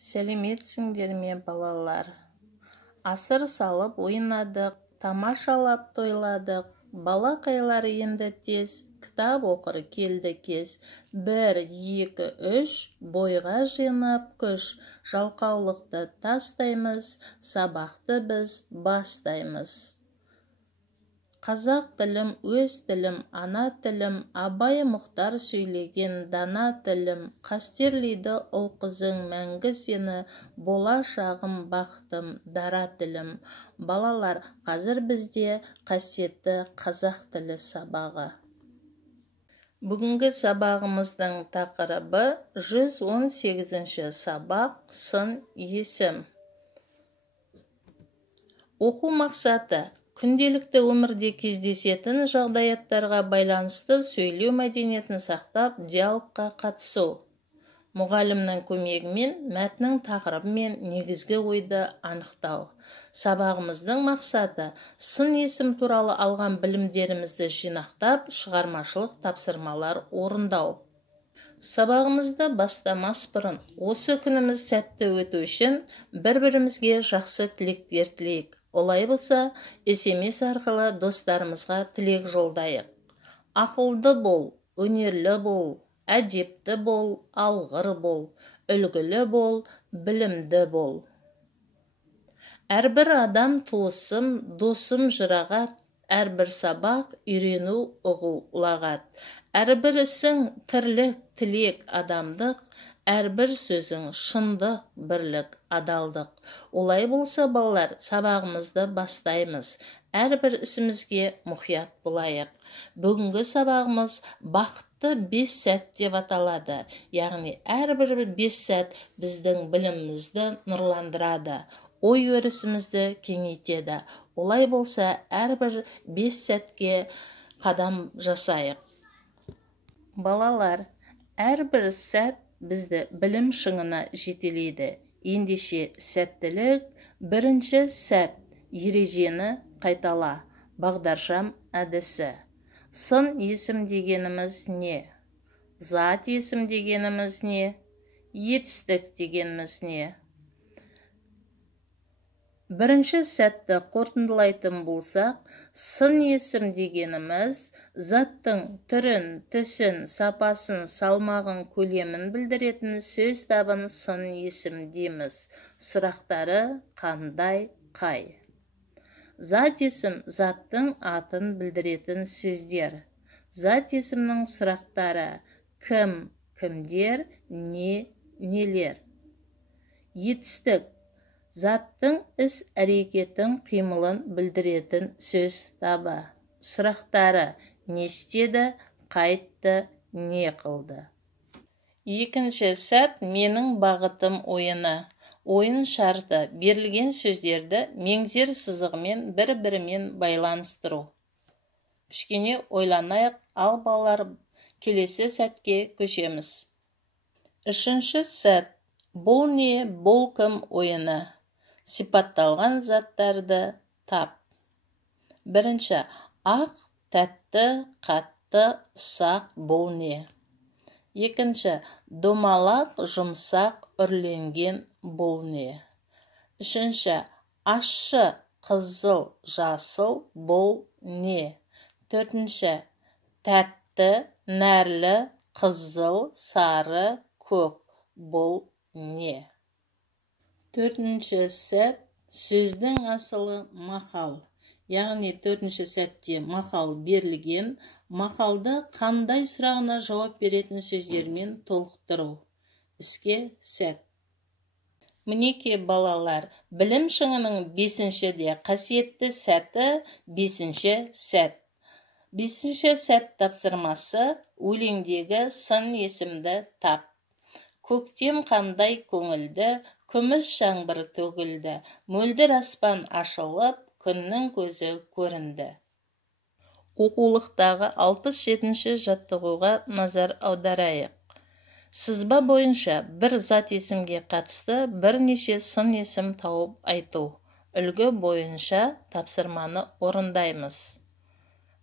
Сәлеметсіңдер ме, балалар? Асыр салып ойнадық, тамашалап тойладық. Балақайлар енді тез, кітап оқыр келді кез. 1, 2, 3, бойға жинап күш. Жалқаулықты тастаймыз, сабақты біз бастаймыз. Қазақ тілім, өз тілім, ана тілім, Абай Мұхтар сөйлеген дана тілім, қастерлейді ұл-қызың мәңгі сені, болашағым, бақытым, дара тілім. Балалар, қазір бізде қасиетті қазақ тілі сабағы. Бүгінгі сабағымыздың тақырыбы 118-ші сабақ сын есім. Оқу мақсаты: күнделікті өмірде кездесетін жағдаяттарға байланысты сөйлеу мәдениетін сақтап, диалогқа қатысу. Мұғалімнің көмегімен мәтіннің тақырыбы мен негізгі ойды анықтау. Сабағымыздың мақсаты: сын есім туралы алған білімдерімізді жинақтап, шығармашылық тапсырмалар орындау. Сабағымызды бастамас бұрын, осы күніміз сәтті өту үшін бір-бірімізге жақсы тілектер тілейік. Олай болса, SMS арқылы достарымызға тілек жолдайық. Ақылды бол, өнерлі бол, әдепті бол, алғыр бол, үлгілі бол, білімді бол. Әрбір адам туысым, досым жырағат, әрбір сабақ үйрену ұғу ұлағат. Әрбір ісің тірлік, тілек, адамдық, әрбір сөзің шындық, бірлік, адалдық. Олай болса, балалар, сабағымызды бастаймыз. Әрбір ісімізге мұқият болайық. Бүгінгі сабағымыз бақытты 5 сәт деп аталады. Яғни әрбір 5 сәт біздің білімімізді нұрландырады, ой өрісімізді кеңейтеді. Олай болса, әрбір 5 сәтке қадам жасайық. Балалар, әрбір сәт бізді білім шыңына жетелейді. Ендеше сәттілік, бірінші сәт, ережені қайтала. Бағдаршам әдісі. Сын есім дегеніміз не? Зат есім дегеніміз не? Етістік дегеніміз не? Бірінші сәтті қорытындылайтын болсақ, сын есім дегеніміз заттың түрін, түсін, сапасын, салмағын, көлемін білдіретін сөз табын сын есім дейміз. Сұрақтары қандай, қай? Зат есім заттың атын білдіретін сөздер. Зат есімнің сұрақтары: кім, кімдер, не, нелер. Етістік заттың іс әрекетін, қимылын білдіретін сөз табы. Сұрақтары: не істеді, қайтты, не қылды. Екінші сәт менің бағытым ойыны. Ойын шарты: берілген сөздерді меңзер сызығымен бір-бірімен байланыстыру. Кішкене ойланайық, ал балалар, келесі сәтке көшеміз. Үшінші сәт: бұл не, бұл кім ойыны. Сипатталған заттарды тап. Бірінші: ақ, тәтті, қатты, ұсақ, бұл не. Екінші: домалақ, жұмсақ, үрленген, бұл не. Үшінші: ащы, қызыл, жасыл, бұл не. Төртінші: тәтті, нәрлі, қызыл, сары, көк, бұл не. Төртінші сәт: сөздің асылы мақал. Яғни төртінші сәтте мақал берілген, мақалды қандай сұрағына жауап беретін сөздермен толықтыру. Іске сәт. Мінеке балалар, білім шыңының 5-ші де қасиетті сәті 5-ші сәт. 5-ші сәт тапсырмасы: өлеңдегі сын есімді тап. Көктем қандай көңілді, күміс жаңбыр төгілді, мөлдір аспан ашылып, күннің көзі көрінді. Оқулықтағы 67-ші жаттығуға назар аударайық. Сызба бойынша бір зат есімге қатысты бірнеше сын есім тауып айту. Үлгі бойынша тапсырманы орындаймыз.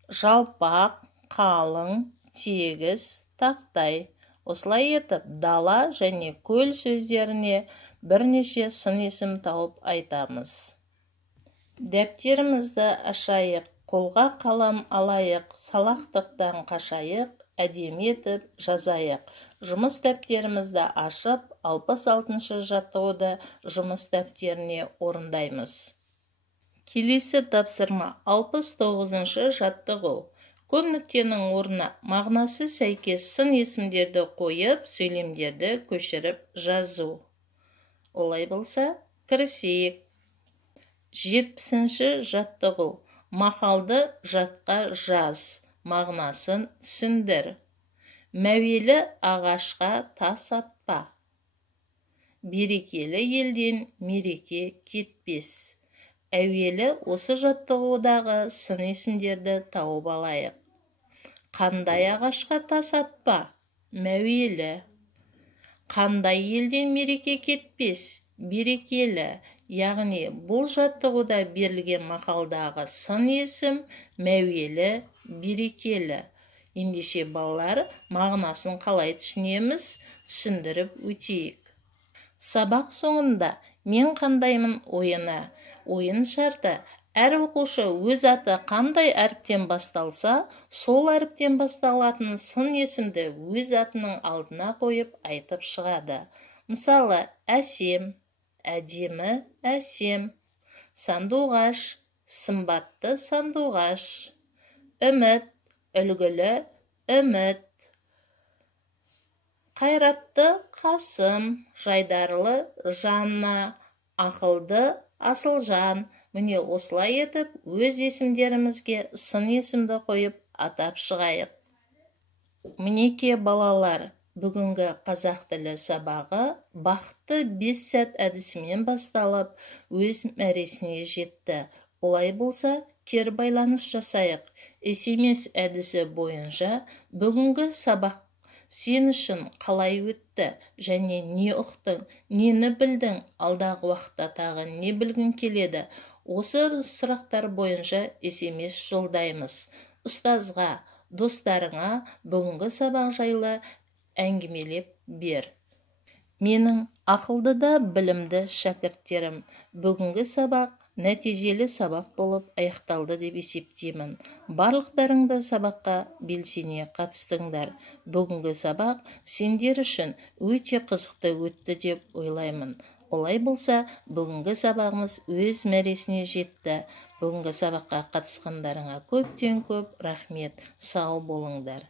Жалпақ, қалың, тегіс, тақтай. Осылай етіп, дала және көл сөздеріне бірнеше сын есім тауып айтамыз. Дәптерімізді ашайық, қолға қалам алайық, салақтықтан қашайық, әдемі етіп жазайық. Жұмыс дәптерімізді ашып, 66-шы жаттығуды жұмыс дәптеріне орындаймыз. Келесі тапсырма 69-шы жаттығу. Көп нүктенің орнына мағынасы сәйкес сын есімдерді қойып, сөйлемдерді көшіріп жазу. Олай болса, кірісейік. 70-ші жаттығу. Мақалды жатқа жаз, мағынасын түсіндір. Мәуелі ағашқа тас атпа. Берекелі елден мереке кетпес. Әуелі осы жаттығудағы сын есімдерді тауып алайық. Қандай ағашқа тас атпа? Мәуелі. Қандай елден мереке кетпес? Берекелі. Яғни бұл жаттығуда берілген мақалдағы сын есім мәуелі, берекелі. Ендеше балалар, мағынасын қалай түсінеміз, түсіндіріп өтейік. Сабақ соңында мен қандаймын ойыны. Ойын шарты: әр оқушы өз аты қандай әріптен басталса, сол әріптен басталатын сын есімді өз атының алдына қойып айтып шығады. Мысалы, әсем, әдемі, әсем, сандуғаш, сымбатты сандуғаш, үміт, үлгілі, үміт, қайратты Қасым, жайдарлы Жанна, ақылды Асылжан. Міне осылай етіп, өз есімдерімізге сын есімді қойып атап шығайық. Мінеке балалар, бүгінгі қазақ тілі сабағы бақытты 5 сәт әдісімен басталып, өз мәресіне жетті. Олай болса, кері байланыс жасайық. SMS әдісі бойынша бүгінгі сабақ сен үшін қалай өтті және не ұқтың, нені білдің, алдағы уақытта тағы не білгің келеді? Осы сұрақтар бойынша SMS жолдаймыз. Ұстазға, достарыңа бүгінгі сабақ жайлы әңгімелеп бер. Менің ақылды да білімді шәкірттерім, бүгінгі сабақ нәтижелі сабақ болып аяқталды деп есептеймін. Барлықтарыңды сабаққа белсене қатыстыңдар. Бүгінгі сабақ сендер үшін өте қызықты өтті деп ойлаймын. Олай болса, бүгінгі сабағымыз өз мәресіне жетті. Бүгінгі сабаққа қатысқандарыңа көптен көп рахмет. Сау болыңдар.